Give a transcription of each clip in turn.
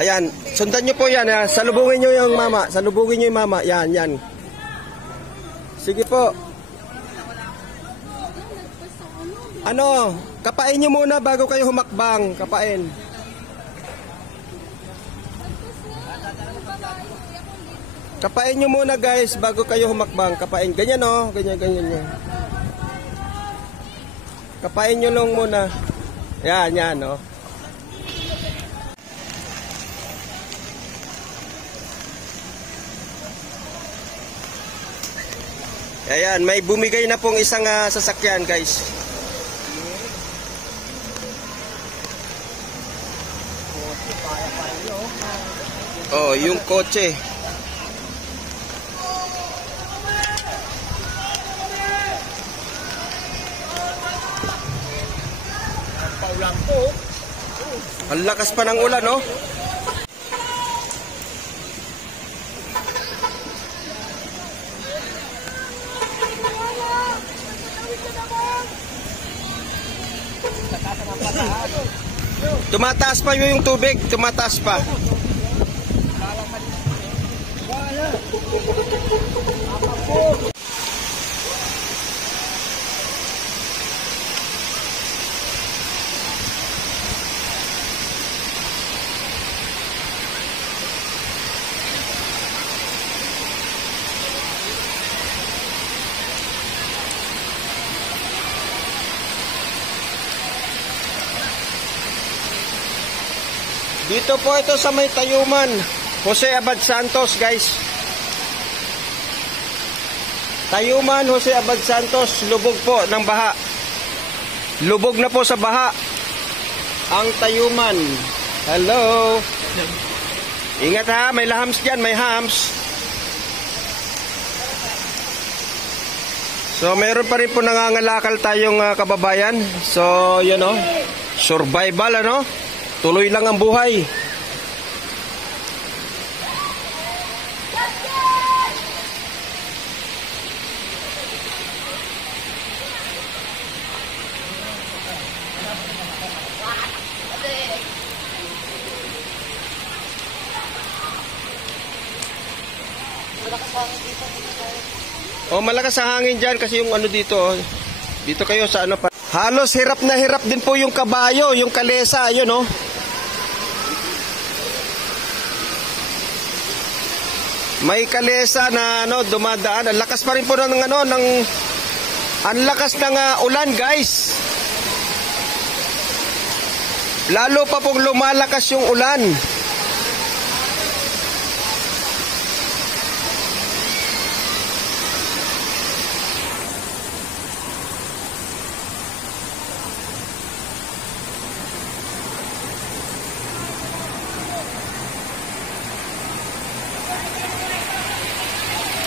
Ayan, sundan nyo po yan. Salubungin nyo yung mama. Salubungin nyo yung mama. Yan, yan. Sige po. Ano, kapain nyo muna bago kayo humakbang. Kapain. Kapain nyo muna guys bago kayo humakbang. Kapain. Ganyan o. Ganyan, ganyan yan. Kapain nyo lang muna. Yan, yan o. Ayan, may bumigay na pong isang sasakyan guys. Oh, yung kotse. Ang lakas pa ng ulan, no? Tumataas pa yung tubig, tumataas pa. Dito po ito sa may Tayuman, Jose Abad Santos guys. Tayuman, Jose Abad Santos, lubog po ng baha. Lubog na po sa baha ang Tayuman. Hello. Ingat ha, may lahams dyan, may hams. So meron pa rin po nangangalakal tayong kababayan. So yun o, survival ano. Tuloy lang ang buhay. Oh, malakas ang hangin dyan kasi yung ano dito. Dito kayo sa ano pa. Halos hirap na hirap din po yung kabayo, yung kalesa, yun oh. May kalesa na ano dumadaan. Ang lakas pa rin po ng ano ang lakas ng ulan, guys. Lalo pa pong lumalakas yung ulan.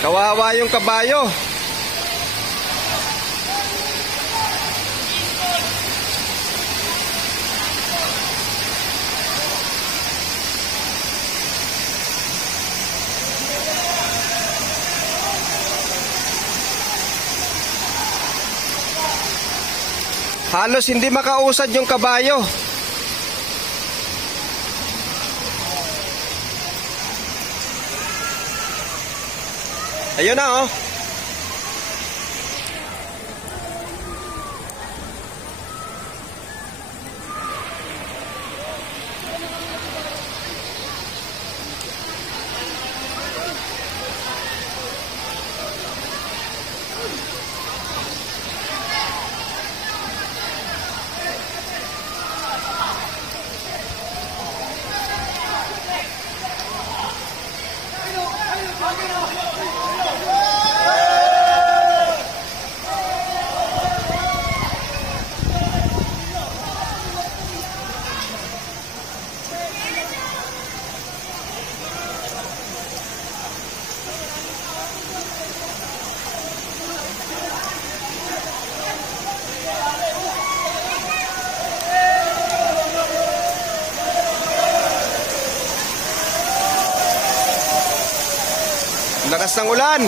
Kawawa yung kabayo. Halos hindi makausad yung kabayo. Ayun na oh. Lakas ng ulan.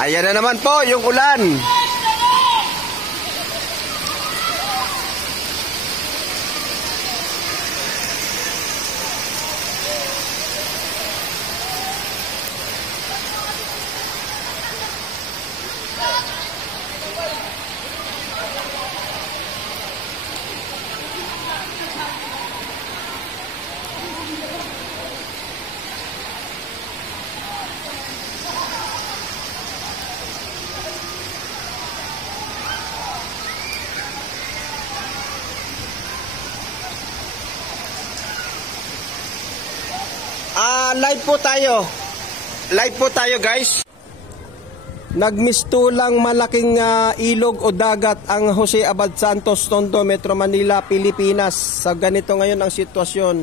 Ayan na naman po yung ulan. Live po tayo. Live po tayo, guys. Nagmistulang malaking ilog o dagat ang Jose Abad Santos, Tondo, Metro Manila, Pilipinas. Sa ganito ngayon ang sitwasyon.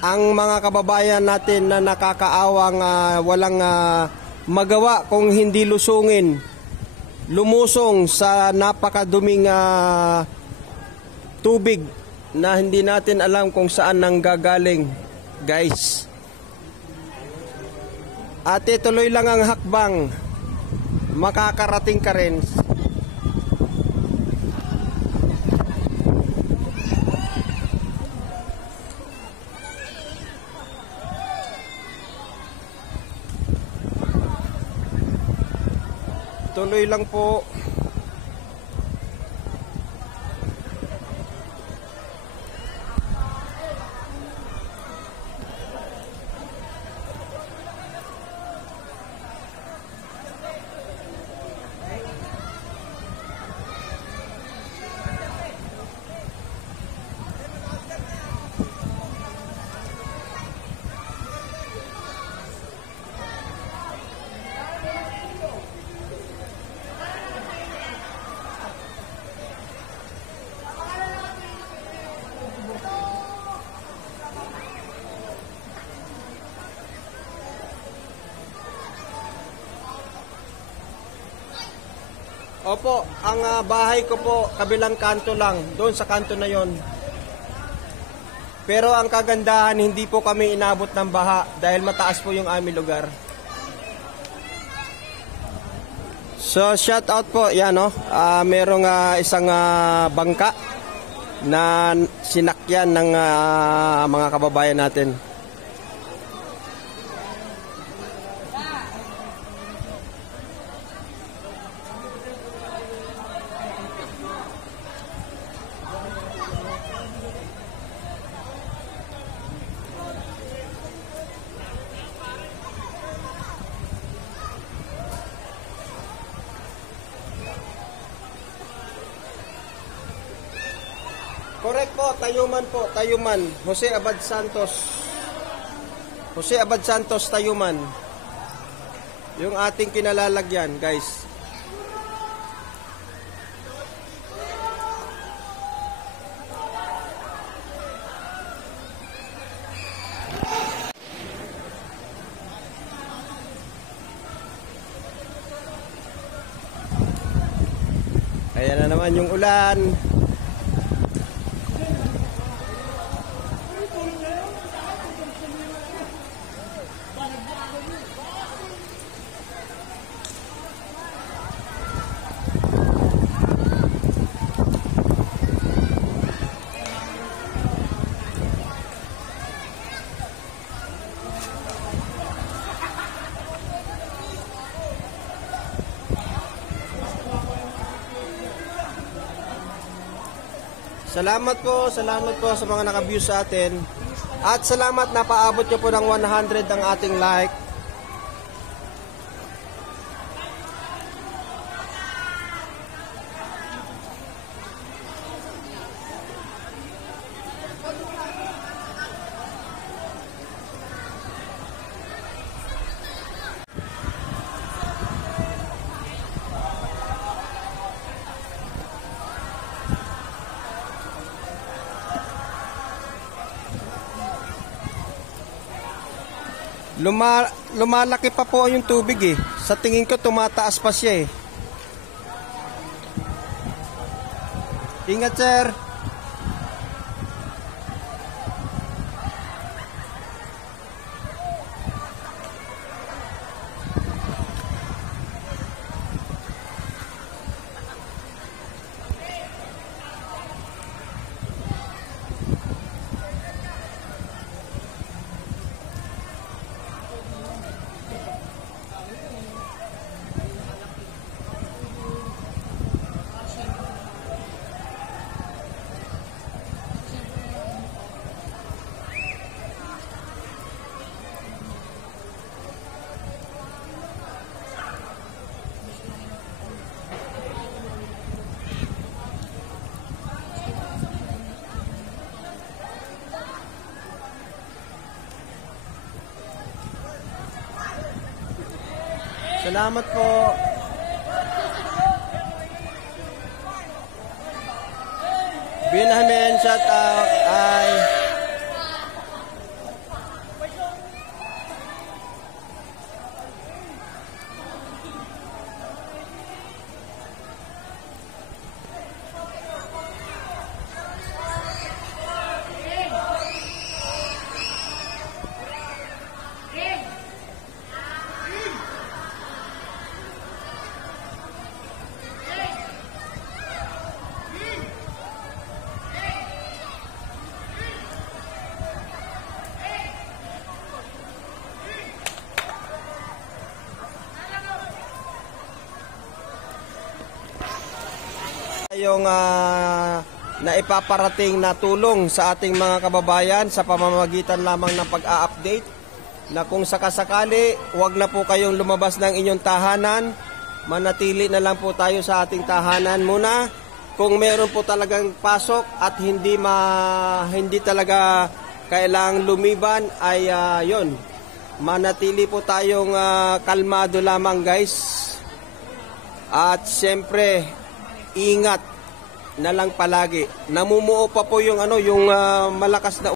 Ang mga kababayan natin na nakakaawang walang magawa kung hindi lusungin, lumusong sa napakaduming tubig na hindi natin alam kung saan nanggagaling, guys. Ate, tuloy lang ang hakbang, makakarating ka rin. Tuloy lang po. Opo, ang bahay ko po, kabilang kanto lang, doon sa kanto na yon. Pero ang kagandahan, hindi po kami inabot ng baha dahil mataas po yung aming lugar. So, shout out po, yan o. Merong isang bangka na sinakyan ng mga kababayan natin. Correct po, Tayuman po, Tayuman. Jose Abad Santos. Jose Abad Santos, Tayuman. Yung ating kinalalagyan, guys. Ayan na naman yung ulan. Salamat po sa mga naka-view sa atin. At salamat na paabot nyo po ng 100 ang ating like. Lumalaki pa po yung tubig eh. Sa tingin ko tumataas pa siya eh. Ingat, sir. Salamat po. Binhamen, shout out. Ay. Yung naipaparating na tulong sa ating mga kababayan sa pamamagitan lamang ng pag-a-update na kung sakasakali, huwag na po kayong lumabas ng inyong tahanan, manatili na lang po tayo sa ating tahanan muna. Kung meron po talagang pasok at hindi talaga kailangang lumiban ay yon, manatili po tayong kalmado lamang guys. At siyempre, ingat na lang palagi. Namumuo pa po yung malakas na